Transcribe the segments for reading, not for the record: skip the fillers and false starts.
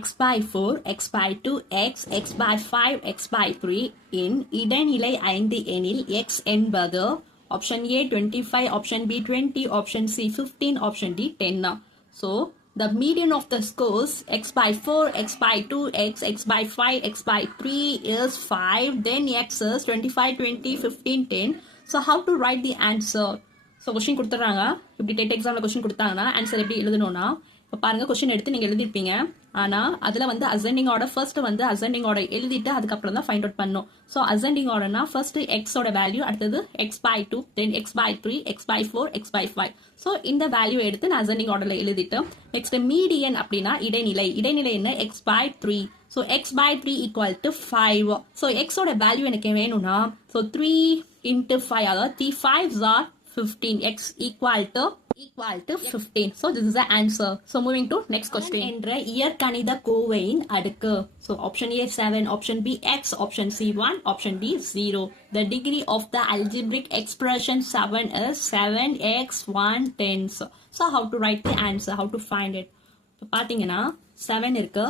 x by 4, x by 2, x by 5, x by 3 in இடைநிலை 5 எனில் x என்பது option A 25, option B 20, option C 15, option D 10. So the median of the scores x by 4, x by 2, x by 5, x by 3 is 5, then x is 25, 20, 15, 10. So how to write the answer? So question கொடுத்துறாங்க. இப்படி dead எக்ஸாம்ல question கொடுத்தாங்கன்னா answer எப்படி எழுதணும்னா, இப்போ பாருங்க question எடுத்து நீங்க எழுதிருப்பீங்க. ஆனா அதுல வந்து அசெண்டிங் ஆர்டர் ஃபர்ஸ்ட் வந்து அசெண்டிங் ஆர்டர் எழுதிட்டு அதுக்கப்புறம் தான் ஃபைண்ட் அவுட் பண்ணும். ஸோ அசெண்டிங் ஆர்டர்னா ஃபர்ஸ்ட் எக்ஸோட வேல்யூ, அடுத்தது x by 2, then x by 3, x by 4, x by 5. So இந்த வேல்யூ எடுத்து நான் அசெண்டிங் ஆர்டர்ல எழுதிட்டு நெக்ஸ்ட் மீடியன் அப்படின்னா இடைநிலை. இடைநிலை என்ன? X by 3. So x by 3 equal to 5. So எக்ஸோட வேல்யூ எனக்கு வேணும்னா ஸோ 3 into 5, அதாவது 3 5s are 15. X equal to 15. So this is the answer. So moving to next question. என்ற இயற்கணித கோவையின் அடுக்கு. So option A 7, option B x, option C 1, option D 0. The degree of the algebraic expression 7 is 7x 1/10. So how to write the answer? How to find it? இப்போ பாத்தீங்கன்னா 7 இருக்கு.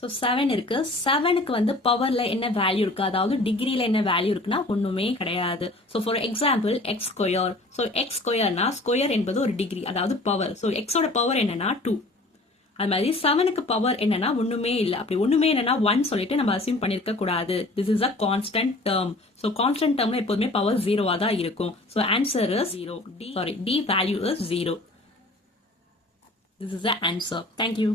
So 7 இருக்கு. 7க்கு வந்து பவர்ல என்ன value இருக்கு, அதாவது டிகிரியில என்ன வேல்யூ இருக்குன்னா ஒண்ணுமே கிடையாது. So for example x square. So x ஸ்கொயர்னா ஸ்கொயர் என்பது ஒரு டிகிரி, அதாவது பவர். ஸோ எக்ஸோட பவர் என்னன்னா 2. அது மாதிரி 7க்கு பவர் என்னன்னா ஒண்ணுமே இல்லை. அப்படி ஒண்ணுமே என்னன்னா 1 சொல்லிட்டு நம்ம அசியூம் பண்ணிருக்க கூடாது. This is a constant term. So constant டேர்ம்ல எப்போதுமே பவர் 0வா தான் இருக்கும். So answer is 0. The value is 0. This is the answer. Thank you.